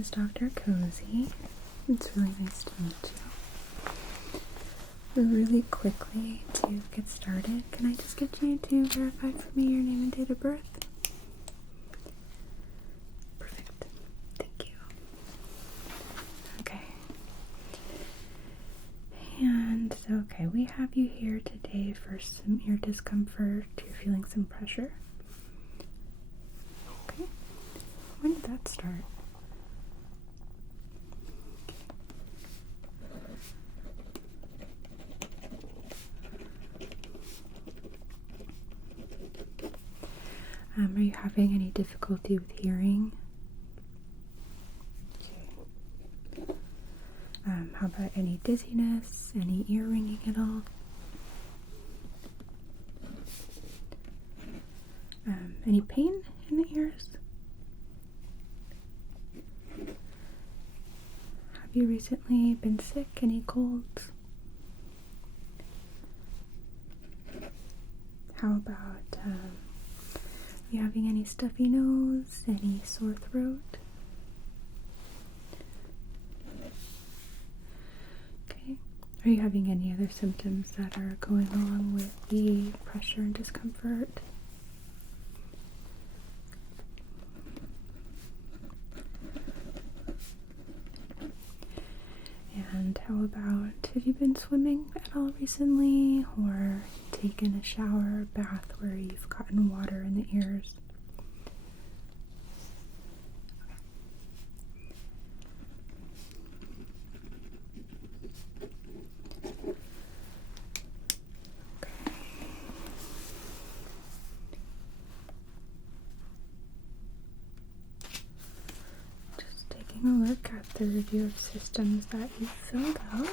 is Dr. Cozy. It's really nice to meet you. Really quickly, to get started, can I just get you to verify for me your name and date of birth? Perfect. Thank you. Okay. And okay, we have you here today for some ear discomfort. You're feeling some pressure. Okay. When did that start? Are you having any difficulty with hearing? Okay. How about any dizziness, any ear ringing at all? Any pain in the ears? Have you recently been sick? Any colds? How about, are you having any stuffy nose? Any sore throat? Okay. Are you having any other symptoms that are going along with the pressure and discomfort? And how about, have you been swimming at all recently, or taken a shower or bath where you've gotten water in the ears? Okay. Just taking a look at the review of systems that you filled out.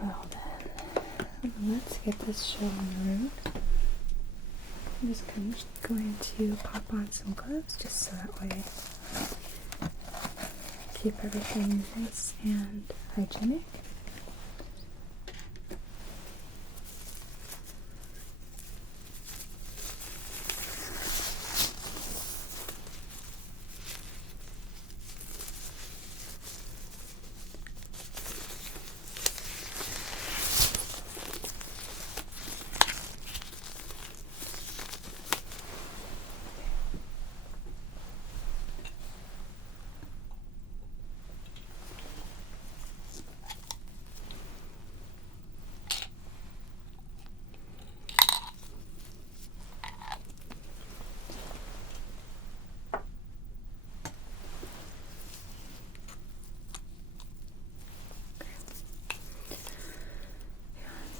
Well then, let's get this show on the road. I'm just going to pop on some gloves just so that way keep everything nice and hygienic.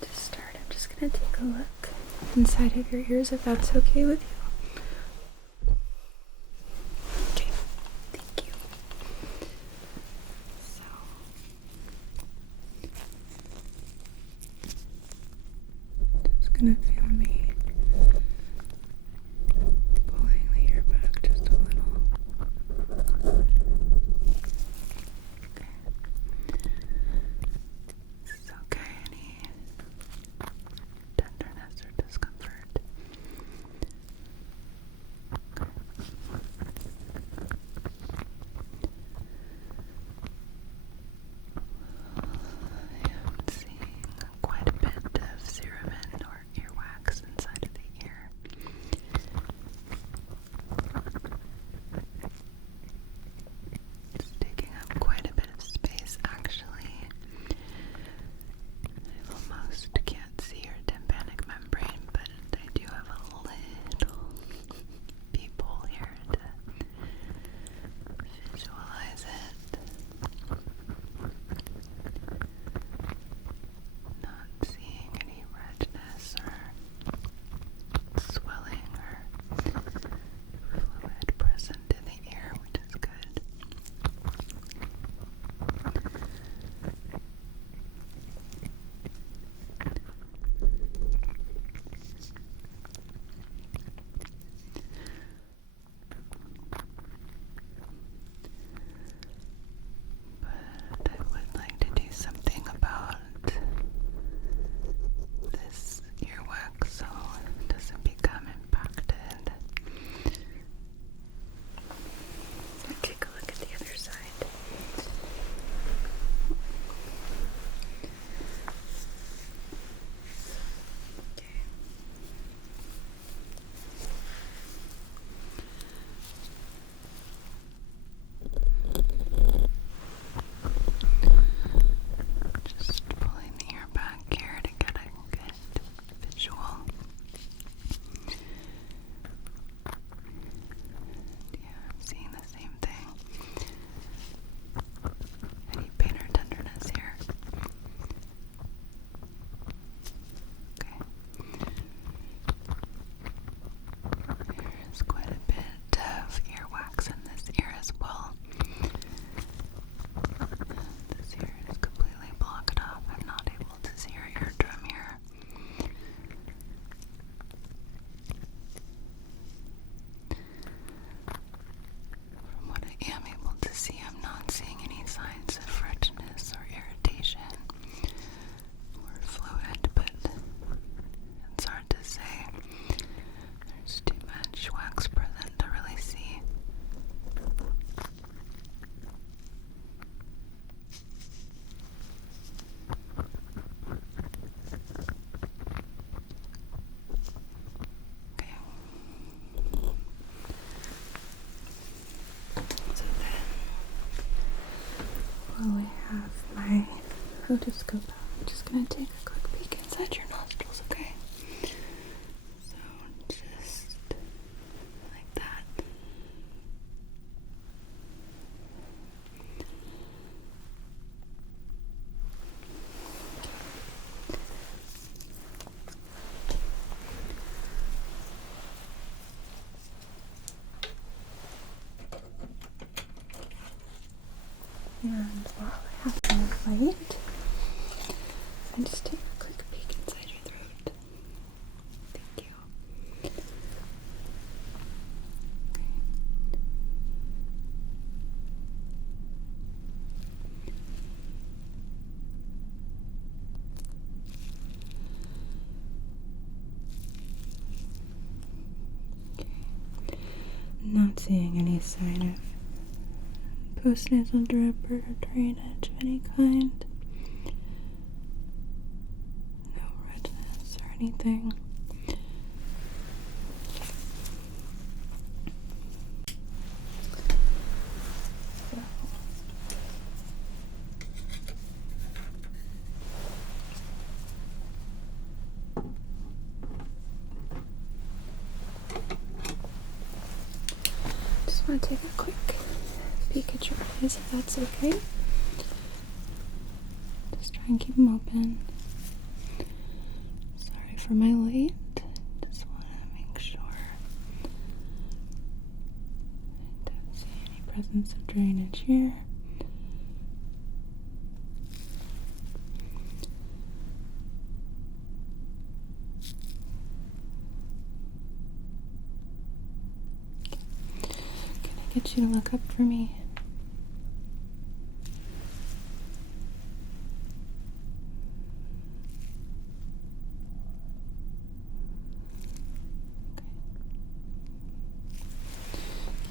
To start, I'm just going to take a look inside of your ears if that's okay with you. Okay, thank you. So, just going to feel me pulling the ear back just a little. It's okay, any tenderness or discomfort. I am seeing quite a bit of CeraVe or earwax otoscope out. I'm just gonna take a quick peek inside your nostrils, okay? So just like that. And while I have the light, I just take a quick peek inside your throat. Thank you. Okay. Not seeing any sign of postnasal drip or drainage of any kind. No redness or anything. Just want to take a quick peek at your eyes if that's okay. Just try and keep them open. Sorry for my late. Just want to make sure I don't see any presence of drainage here. Can I get you to look up for me?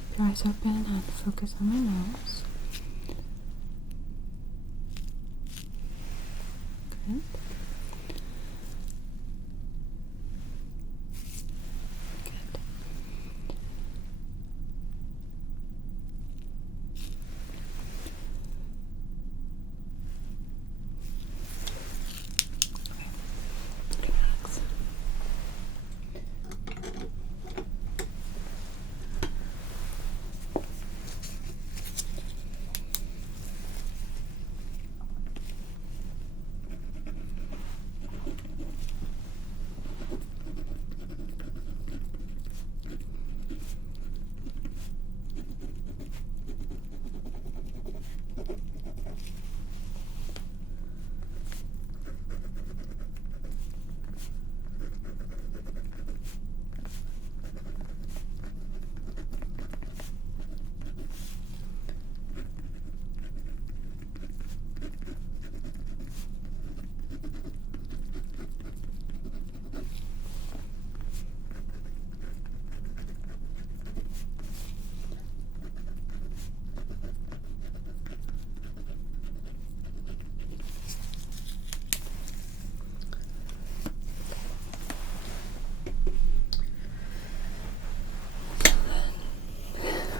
Keep your eyes open and focus on my nose. Good. Good. Relax.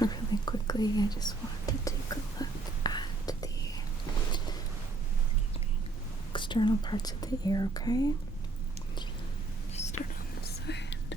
Really quickly, I just want to take a look at the external parts of the ear, okay? Just start on this side.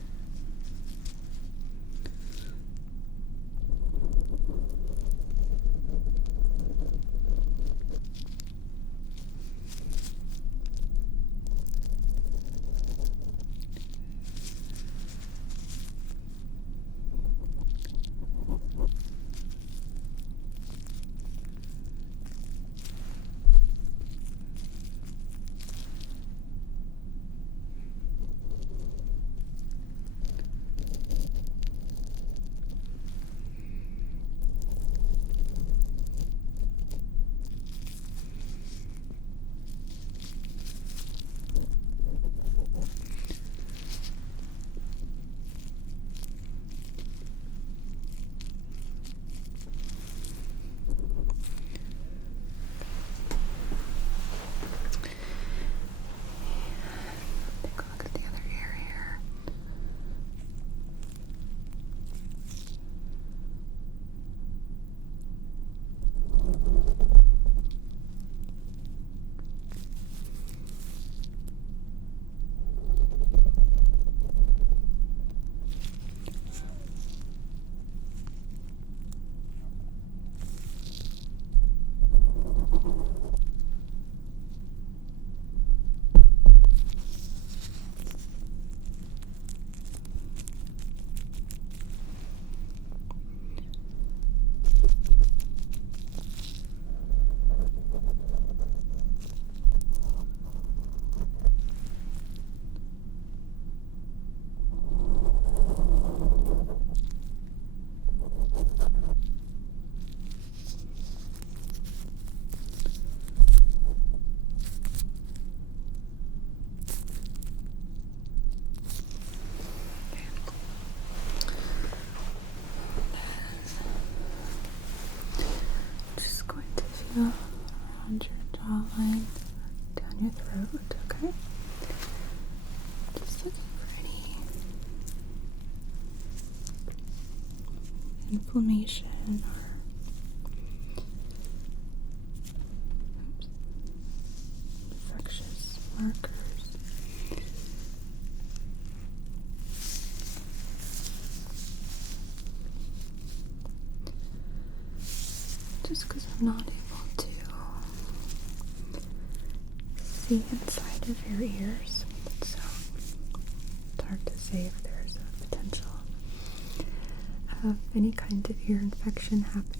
around your jawline, down your throat, okay? Just looking for any inflammation or infectious markers. Just because I'm not able to see inside of your ears, so it's hard to say if there's a potential of any kind of ear infection happening.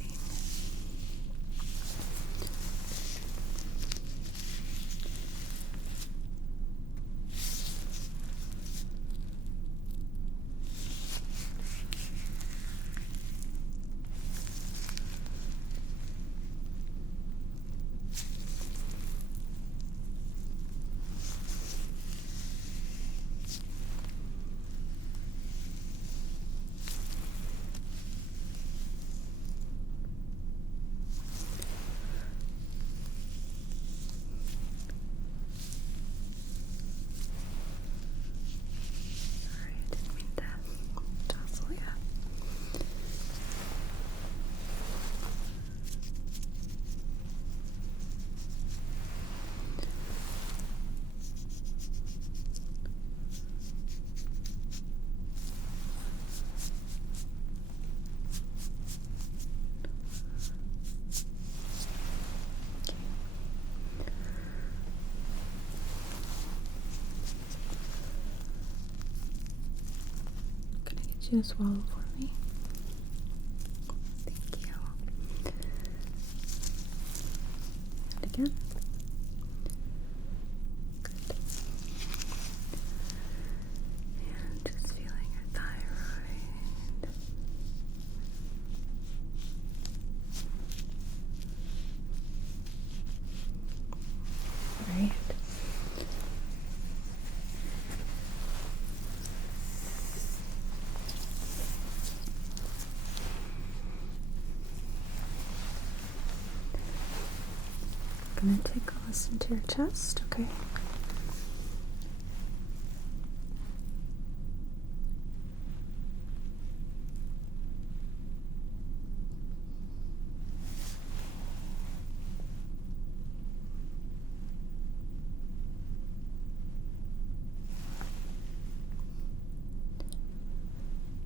You to swallow for me. Thank you. And again. Good. And just feeling your thyroid. Right. I'm going to take a listen to your chest, okay?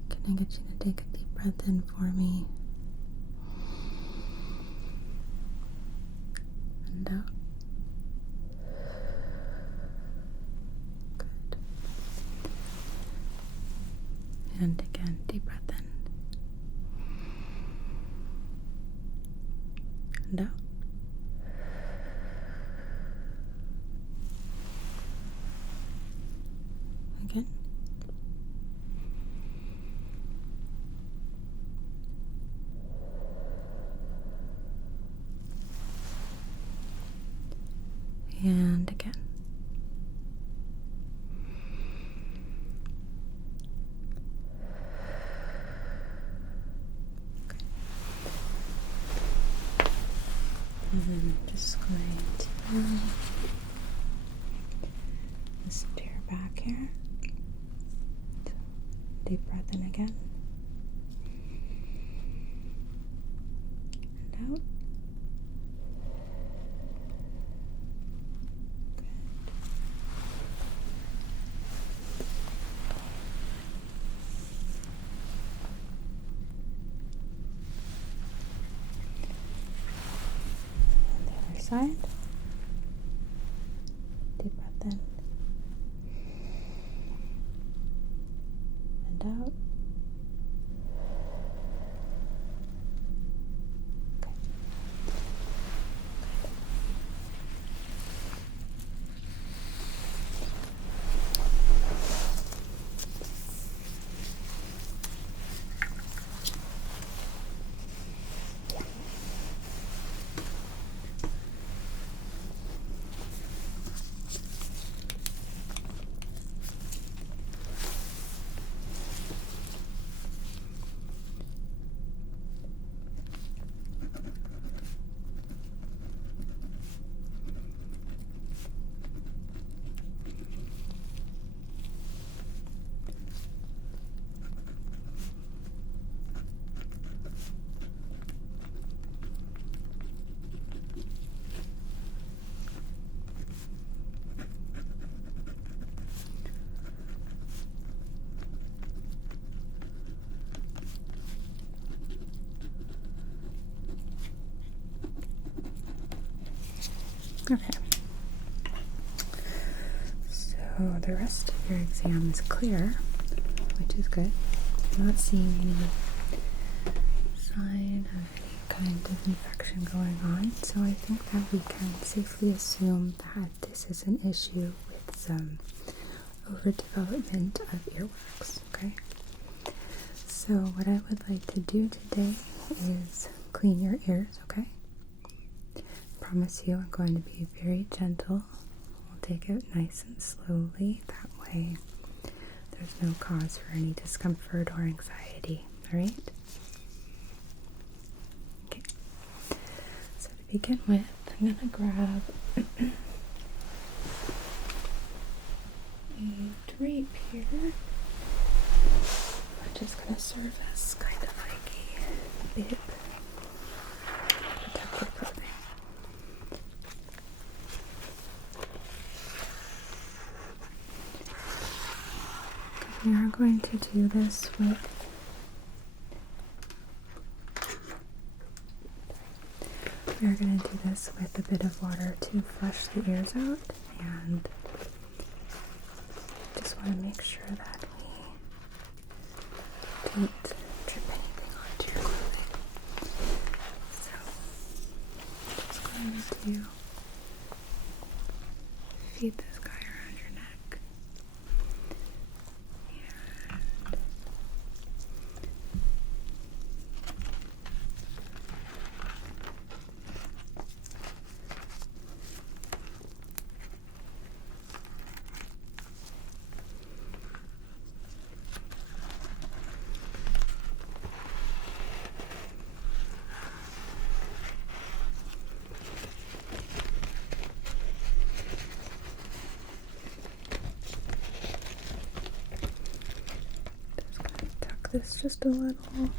Can I get you to take a deep breath in for me? And out. Good. And again, deep breath in. And out. Again. And again. Okay. And then I'm just going to listen to your back here. Deep breath in again. And out. Side. Deep breath in and out. Okay. Okay. So the rest of your exam is clear, which is good. I'm not seeing any sign of any kind of infection going on, so I think that we can safely assume that this is an issue with some overdevelopment of earwax, okay? So what I would like to do today is clean your ears, okay? I promise you I'm going to be very gentle. We'll take it nice and slowly. That way there's no cause for any discomfort or anxiety, alright? Okay. So to begin with, I'm going to grab a drape here, which is going to serve as kind of like a bib, protective clothing. We are going to do this with a bit of water to flush the ears out, and just want to make sure that we don't drip anything onto your clothing. So, just going to feed this guy around your neck. And tuck this just a little.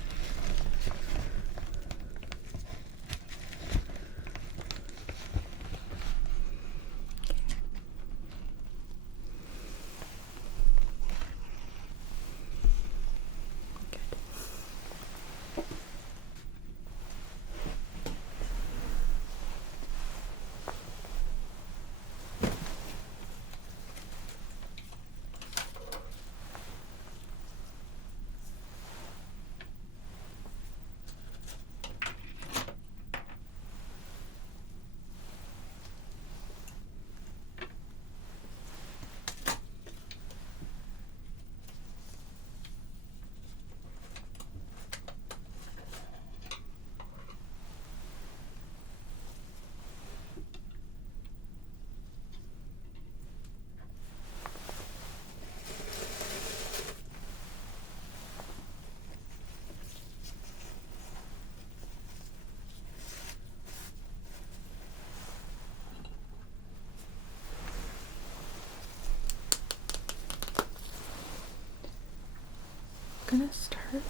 I'm gonna start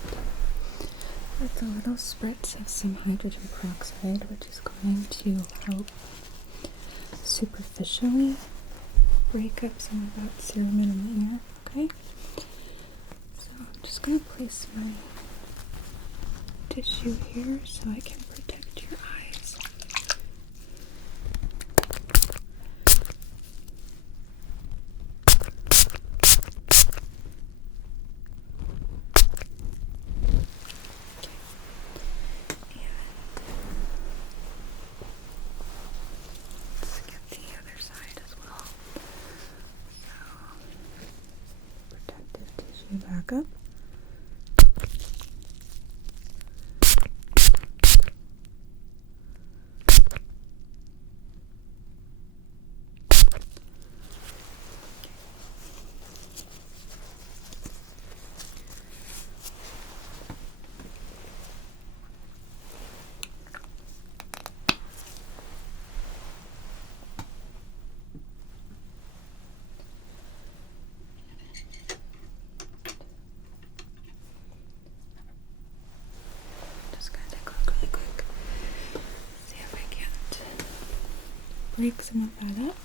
with a little spritz of some hydrogen peroxide, which is going to help superficially break up some of that serum in the ear, okay? So I'm just gonna place my tissue here so I can protect your eyes. Back up. Break some of that up.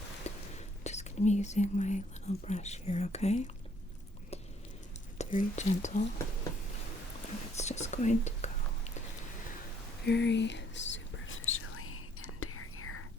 Just going to be using my little brush here, okay? It's very gentle. And it's just going to go very superficially into your ear.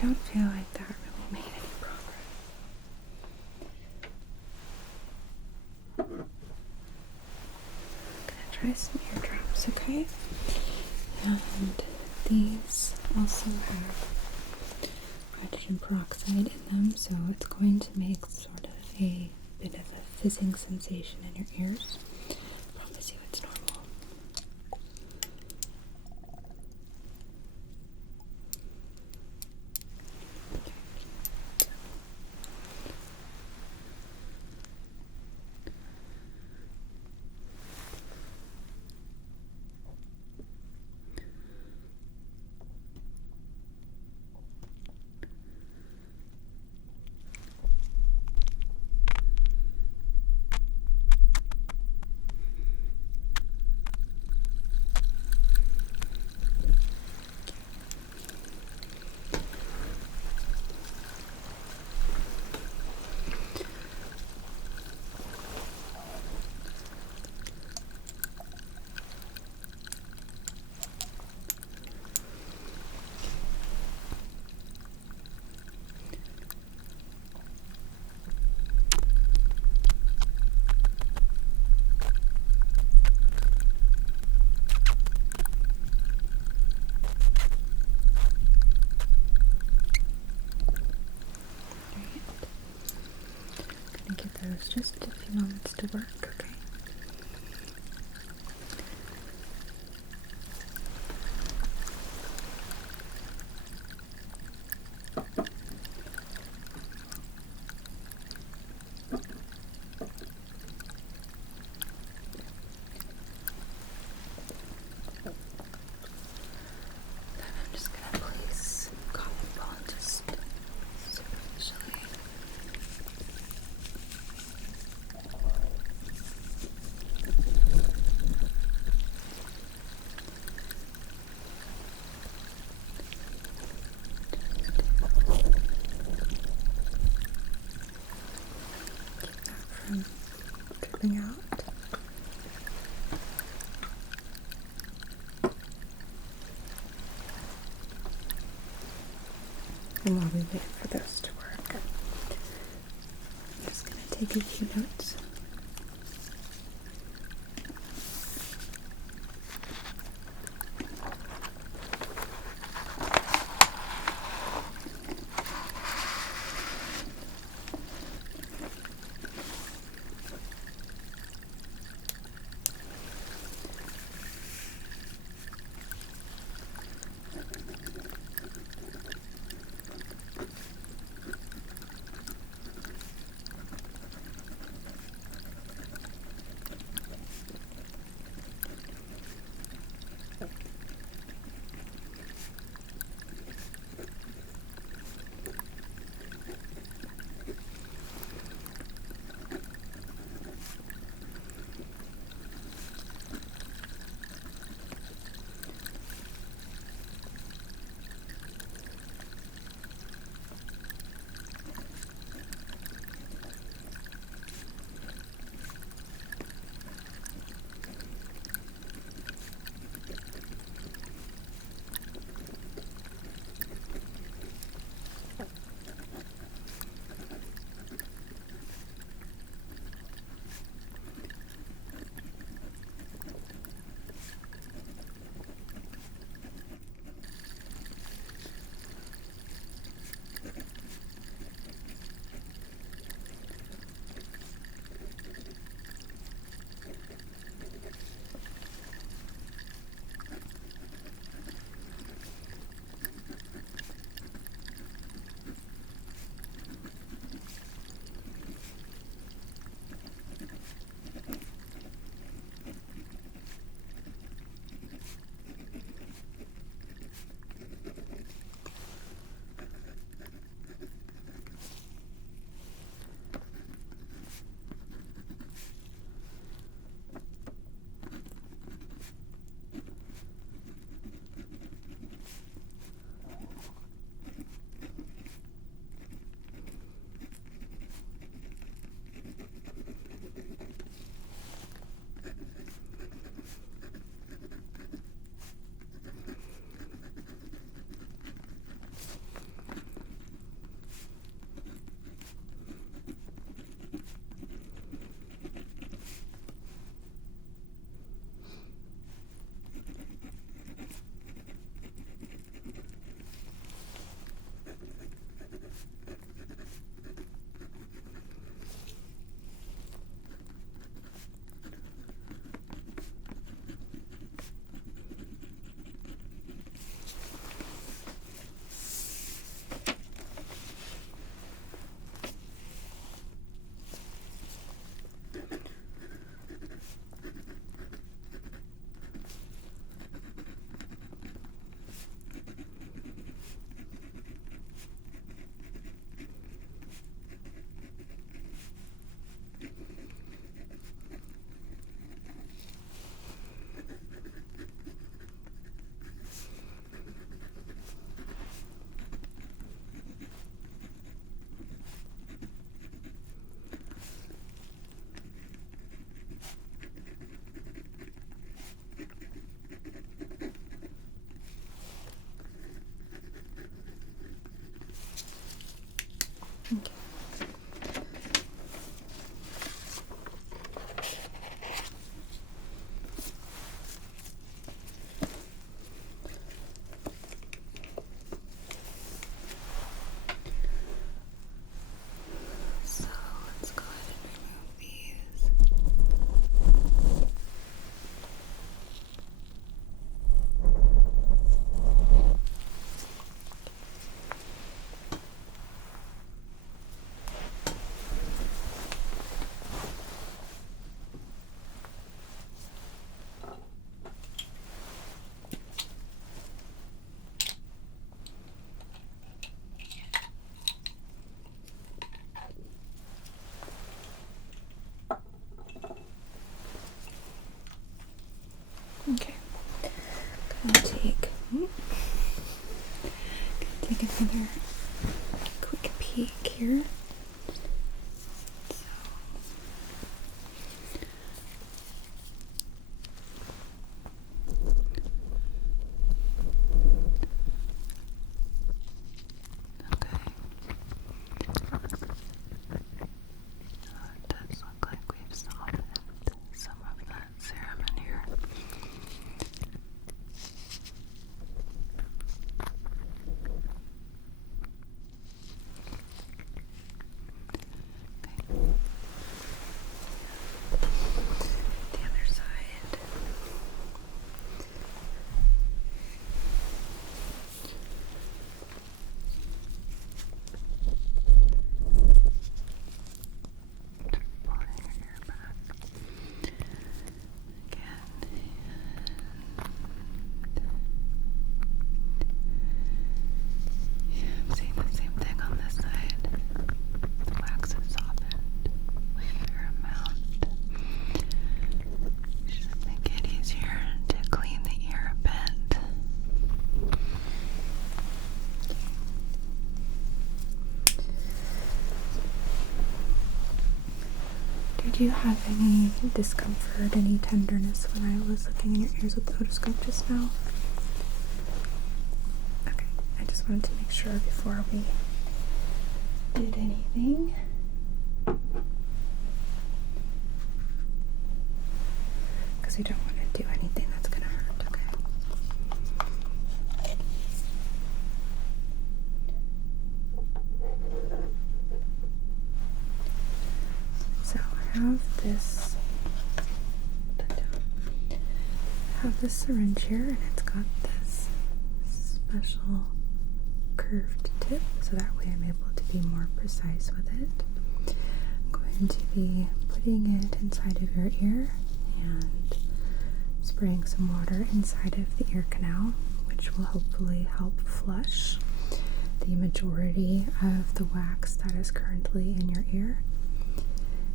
don't feel like that really made any progress. I'm gonna try some eardrops, okay? And these also have hydrogen peroxide in them, so it's going to make sort of a bit of a fizzing sensation in your ears. I promise you it's normal. Give those just a few moments to work, okay? Then I'm just gonna place cotton ball just superficially. From dripping out. And while we wait for those to work, I'm just going to take a few notes. Take another quick peek here. It does look like we've softened some of that serum in here. The other side. Pulling your hair back again. I'm seeing the same thing on this side. The wax is softened a fair amount. Should make it easier to clean the ear a bit. Did you have any discomfort, any tenderness when I was looking in your ears with the otoscope just now? Okay, I just wanted to make sure before we did anything. Because we don't want to do anything that's going to hurt, okay? So I have this syringe here, and it's got this special curved tip, so that way I'm able to be more precise with it. I'm going to be putting it inside of your ear and spraying some water inside of the ear canal, which will hopefully help flush the majority of the wax that is currently in your ear.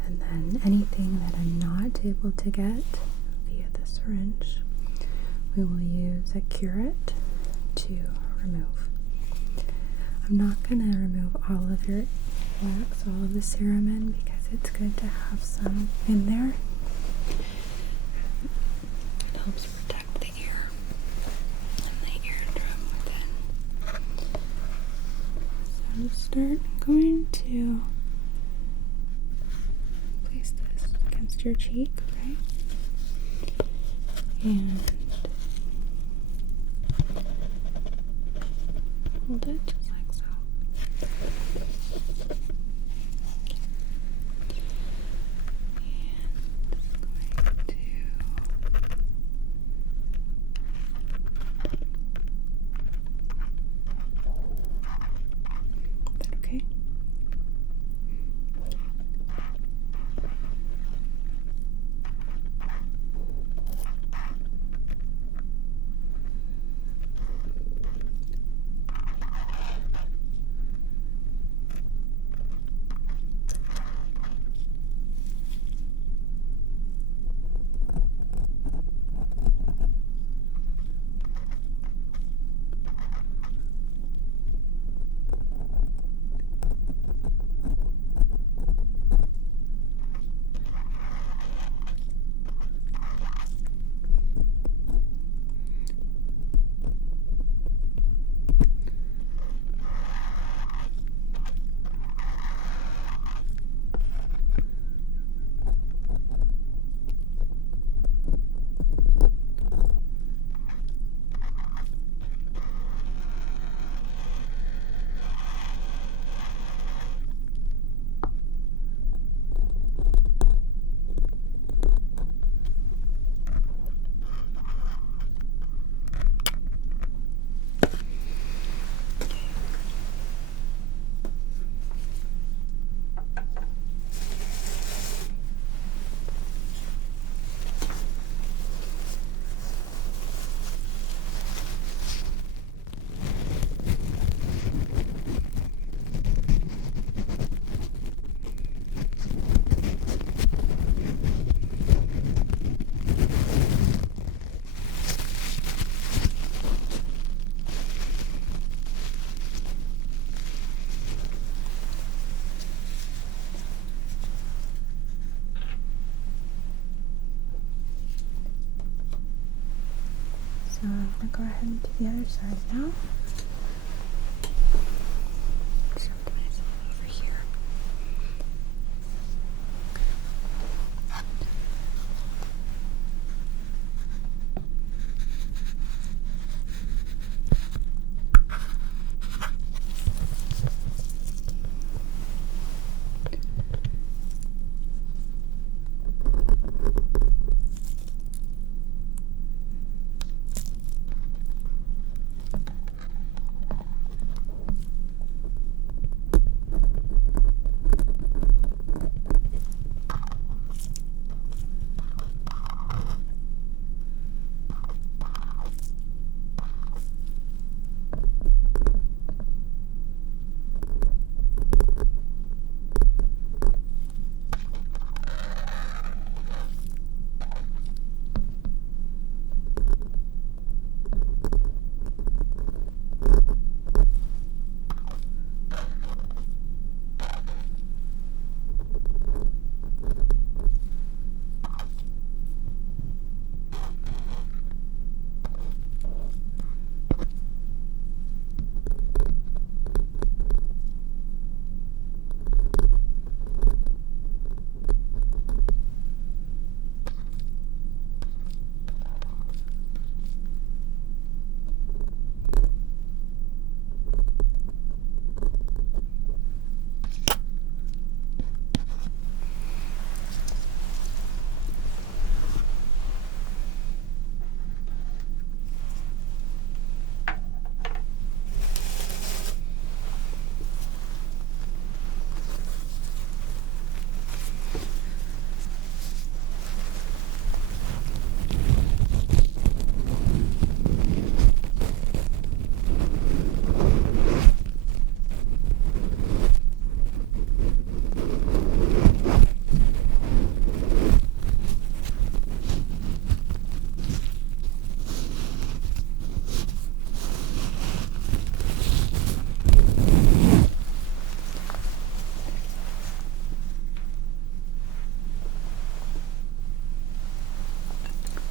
And then anything that I'm not able to get via the syringe, we will use a curette to remove. I'm not going to remove all of your wax, all of the serum in, because it's good to have some in there. It helps protect the ear and the eardrum within. So I'm going to place this against your cheek, right? And hold it just like so. Okay. I'm going to go ahead and do the other side now. Shift myself over here.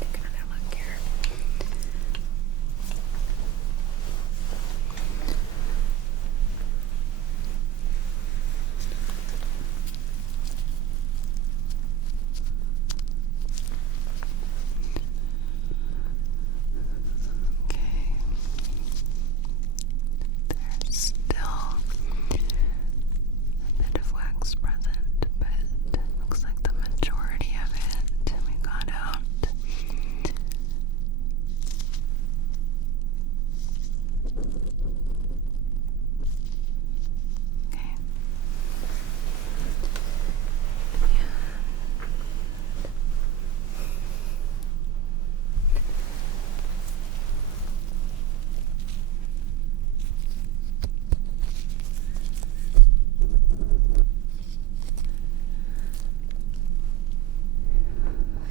Take another look here. Okay. There's still a bit of wax present, but looks like the majority of it we got out. Okay.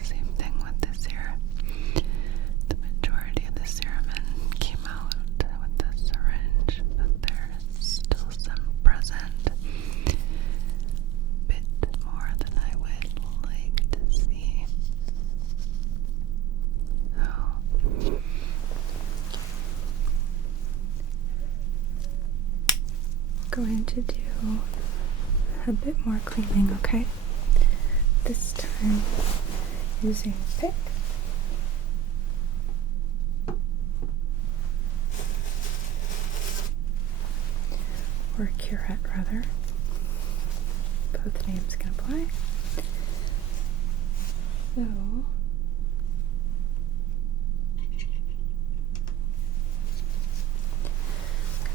Same thing with this here. The majority of the cerumen came out with the syringe, but there is still some present. Bit more than I would like to see. Oh. Going to do a bit more cleaning, okay? This time using a pick. Or a curette, rather. Both names can apply. So,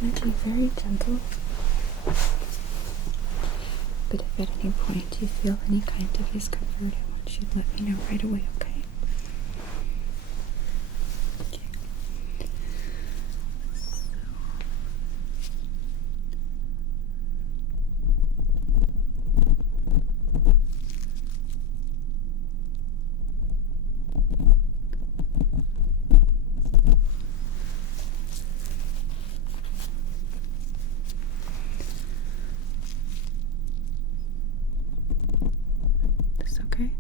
I'm going to be very gentle. But if at any point you feel any kind of discomfort, I want you to let me know right away, okay? Okay. This okay?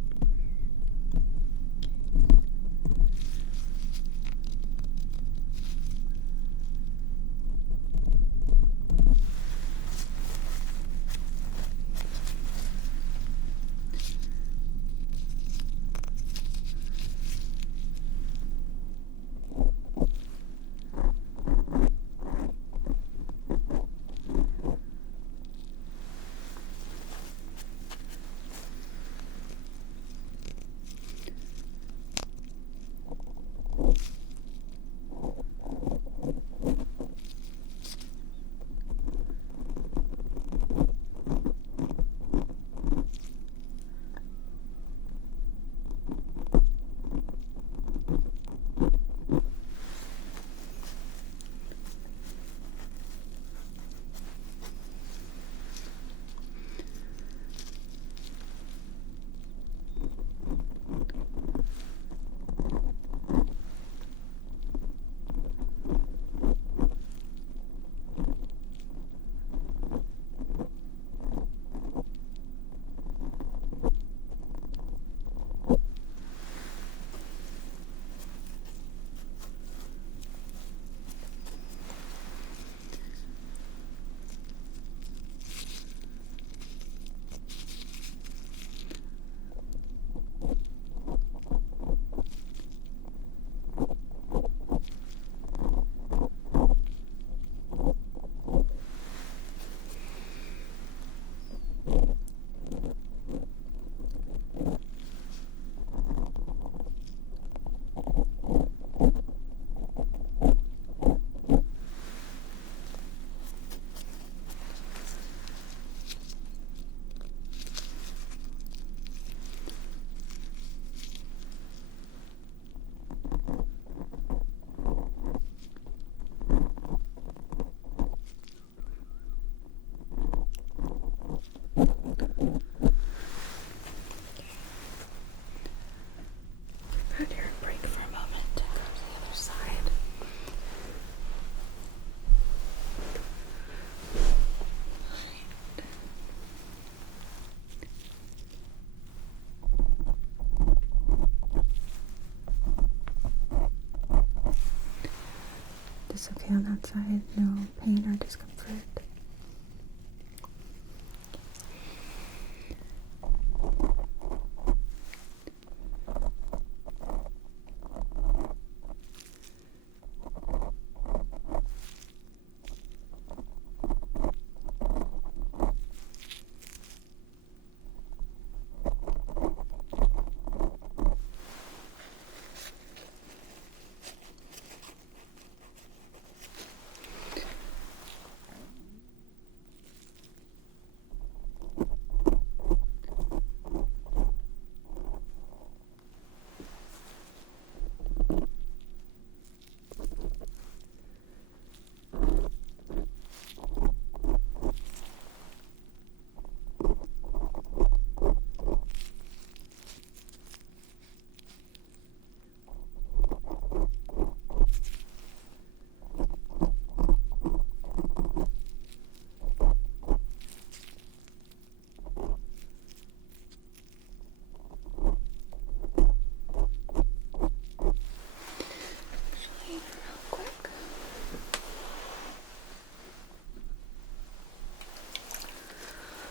this okay on that side? No pain or discomfort?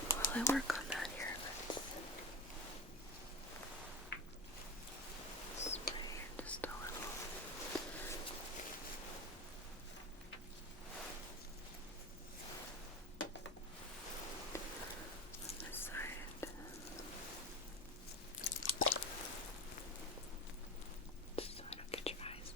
While I work on that here, let's spray just a little. On this side. Just so I don't get your eyes.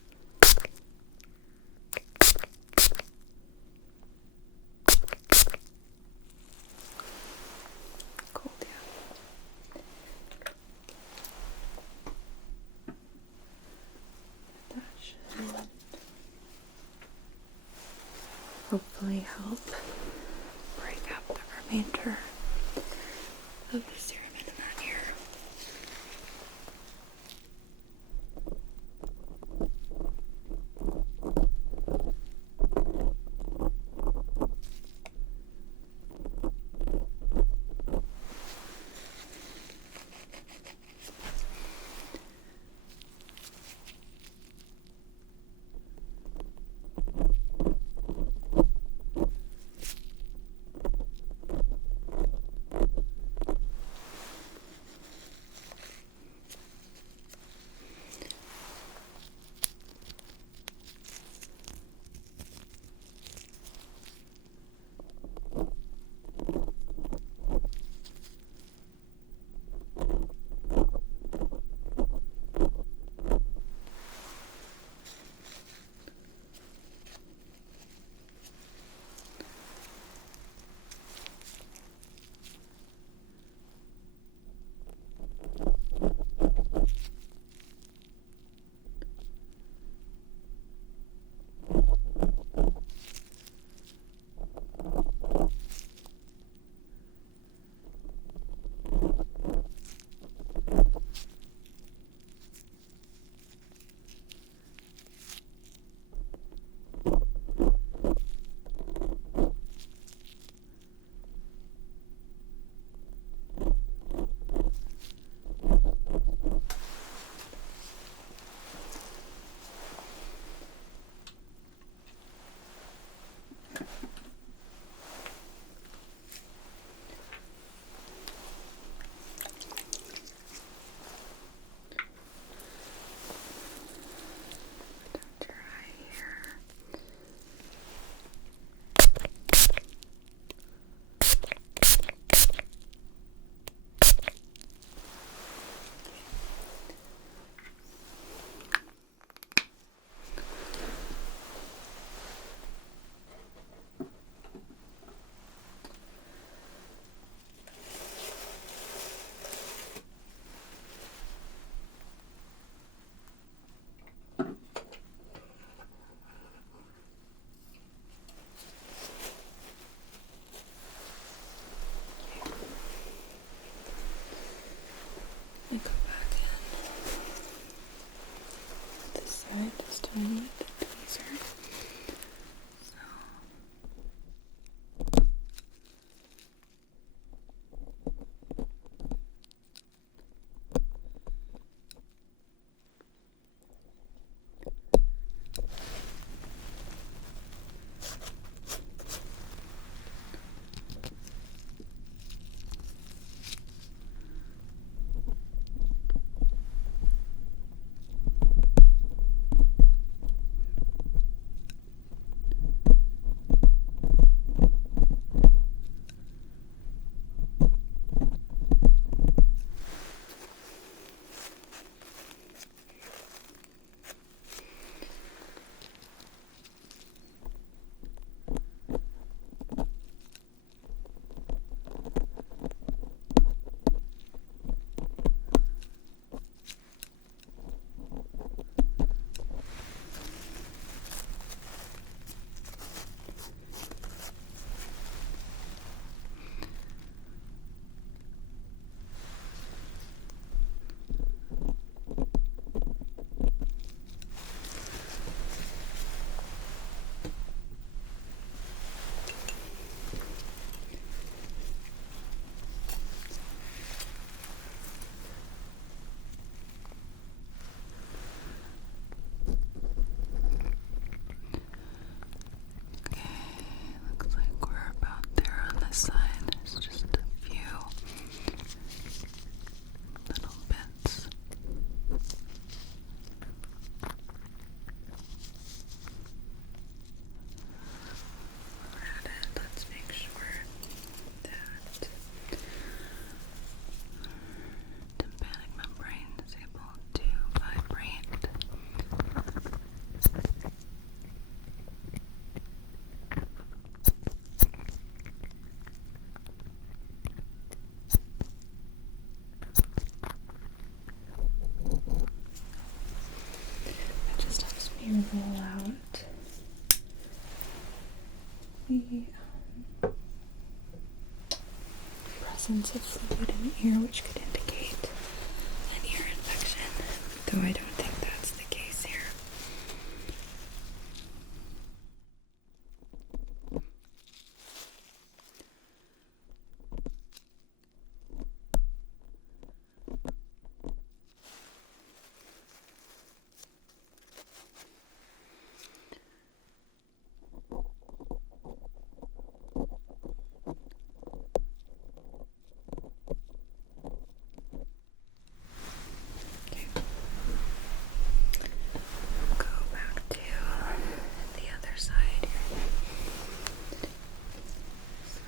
Cold, yeah. That should hopefully help break up the remainder of the serum in that ear. the presence of fluid in the ear, which could indicate an ear infection, though I don't think that's the case here. Go back to the other side here. So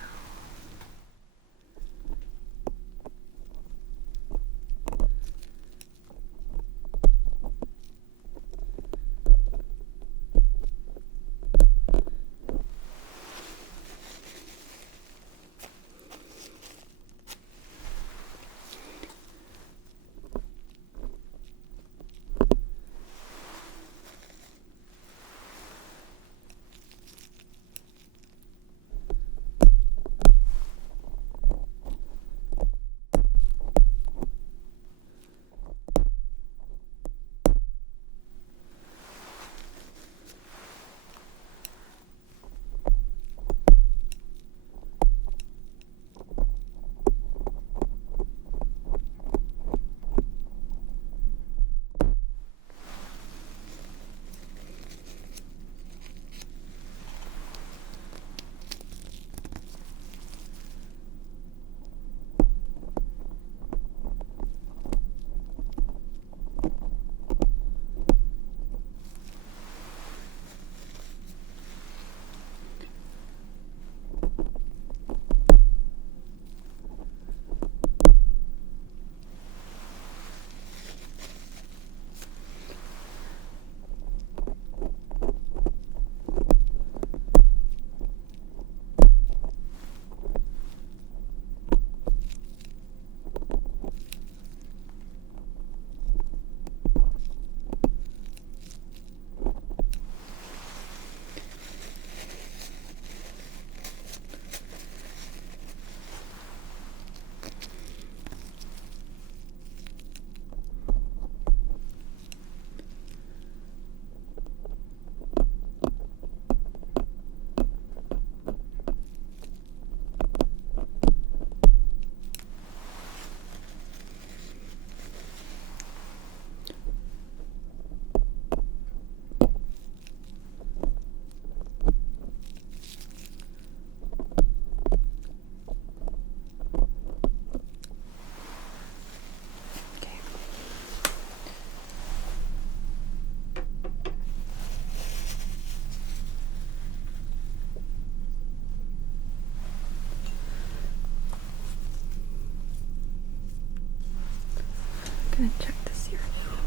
I'm gonna check this here now.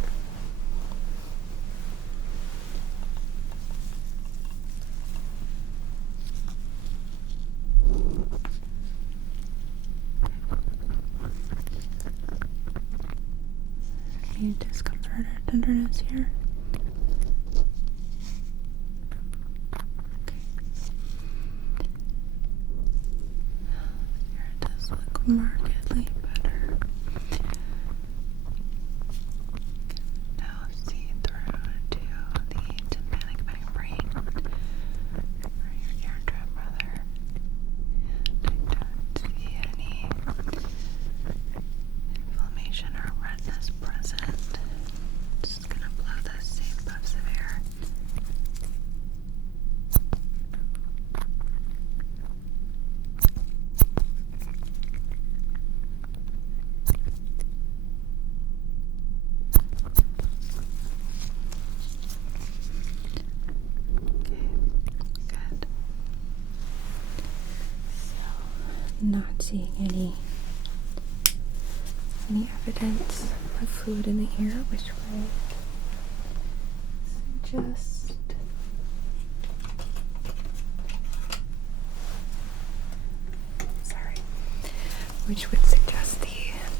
Any discomfort or tenderness here? Okay. Here it does look markedly better. Now see through to the tympanic membrane or your eardrum rather. And I don't see any inflammation or redness present. Just gonna blow those same puffs of air. Good. So, not seeing any evidence of fluid in the ear, which would suggest the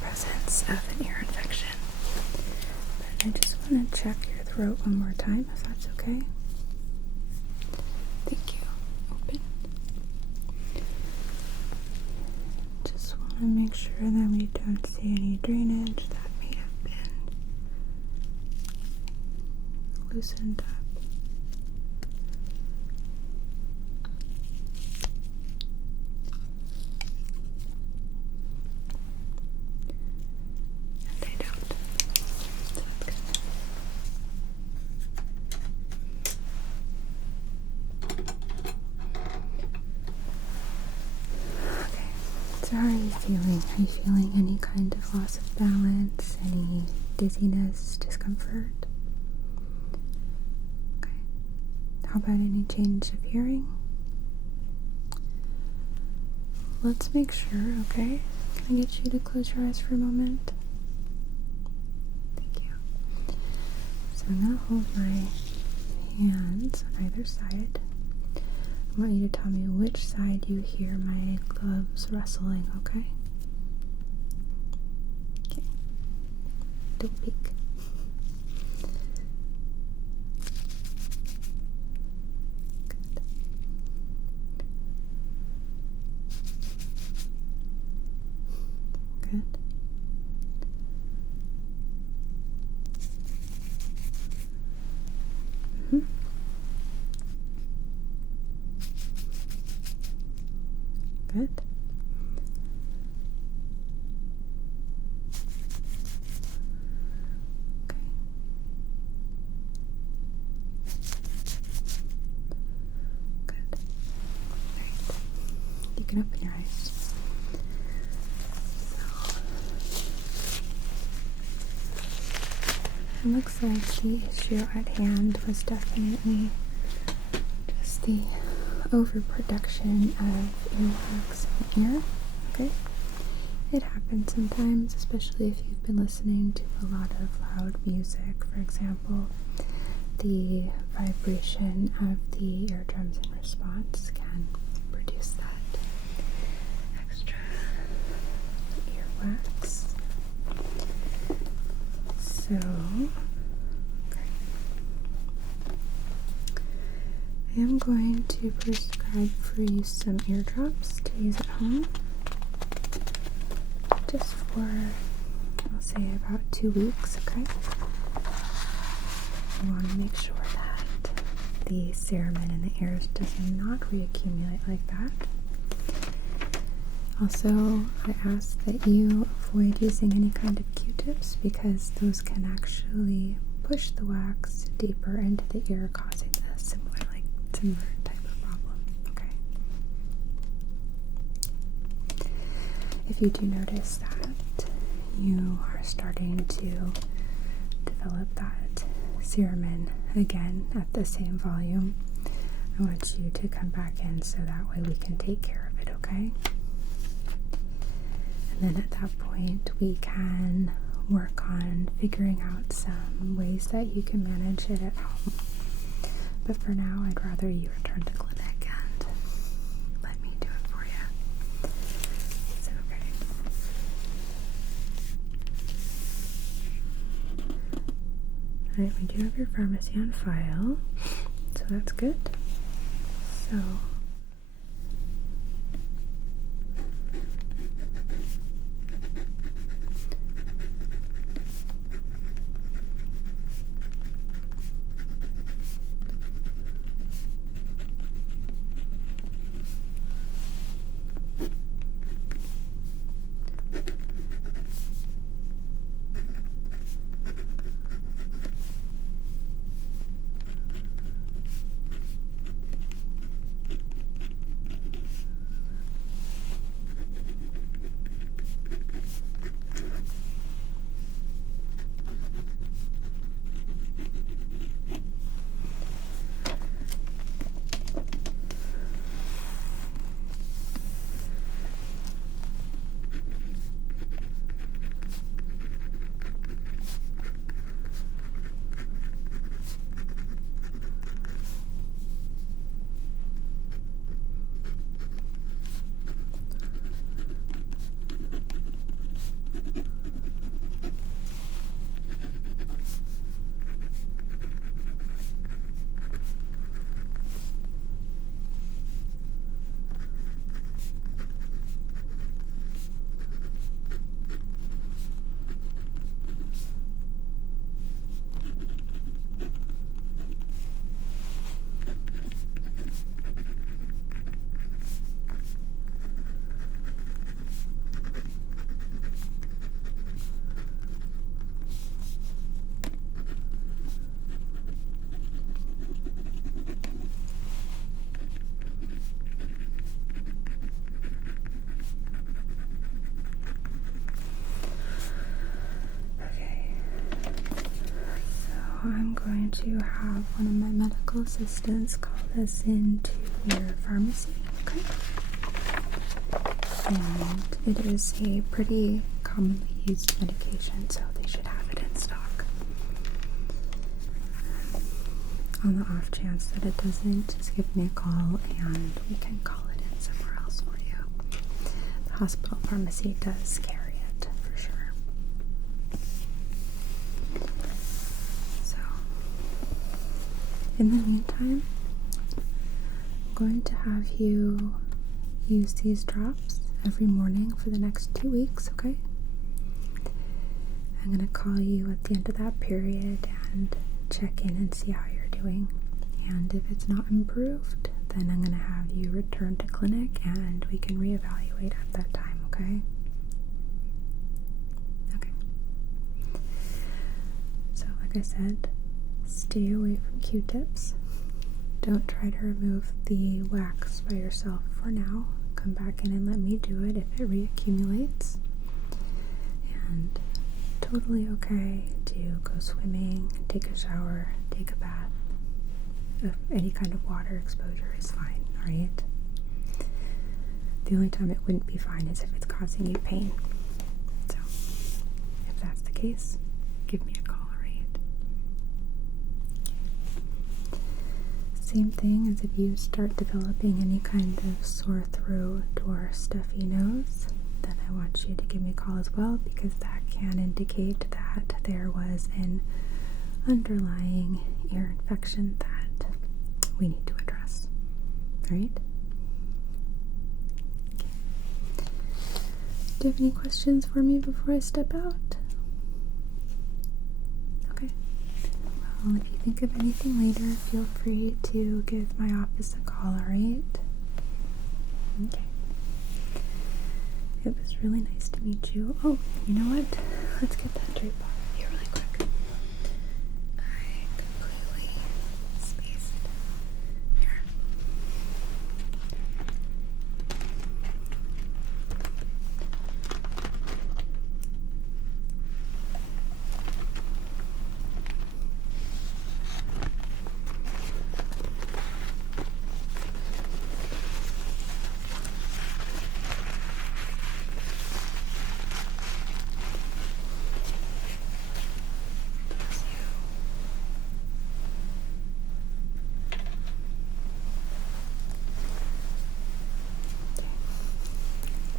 presence of an ear infection. But I just want to check your throat one more time, if that's okay. Thank you. Open. And make sure that we don't see any drainage that may have been loosened up. And they don't. So that's good. Okay, so how are you feeling? Are you feeling any kind of loss of balance, any dizziness, discomfort? Okay. How about any change of hearing? Let's make sure, okay? Can I get you to close your eyes for a moment? Thank you. So I'm going to hold my hands on either side. I want you to tell me which side you hear my gloves rustling, okay? Okay. Don't peek. Good. Good. Good. Okay. Good. Alright. You can open your eyes. So, it looks like the issue at hand was definitely just the overproduction of earwax in the ear. Okay? It happens sometimes, especially if you've been listening to a lot of loud music. For example, the vibration of the eardrums in response can produce that extra earwax. So, okay. I am going to prescribe for you some eardrops to use at home. Just for, I'll say, about 2 weeks, okay? You want to make sure that the cerumen in the ears does not reaccumulate like that. Also, I ask that you avoid using any kind of Q-tips because those can actually push the wax deeper into the ear, causing a similar type of problem, okay? If you do notice that you are starting to develop that cerumen again at the same volume, I want you to come back in so that way we can take care of it, okay? And then at that point, we can work on figuring out some ways that you can manage it at home. But for now, I'd rather you return to clinic and let me do it for you. Is that okay? Alright, we do have your pharmacy on file, so that's good. So, going to have one of my medical assistants call us into your pharmacy, okay? And it is a pretty commonly used medication, so they should have it in stock. On the off chance that it doesn't, just give me a call and we can call it in somewhere else for you. The hospital pharmacy does carry it for sure. So, in the meantime, I'm going to have you use these drops every morning for the next 2 weeks, okay? I'm going to call you at the end of that period and check in and see how you're doing. And if it's not improved, then I'm going to have you return to clinic and we can reevaluate at that time, okay? Okay. So, like I said, stay away from Q-tips. Don't try to remove the wax by yourself for now. Come back in and let me do it if it reaccumulates. And totally okay to go swimming, take a shower, take a bath. Any kind of water exposure is fine, alright? The only time it wouldn't be fine is if it's causing you pain. So, if that's the case, give me a call, alright? Same thing as if you start developing any kind of sore throat or stuffy nose, then I want you to give me a call as well, because that can indicate that there was an underlying ear infection that we need to address. Alright? Okay. Do you have any questions for me before I step out? Okay. Well, if you think of anything later, feel free to give my office a call, alright? Okay. It was really nice to meet you. Oh, you know what? Let's get that drape off here really quick. I completely spaced here.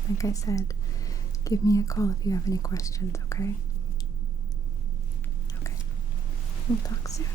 Like I said, give me a call if you have any questions, okay? Okay. We'll talk soon.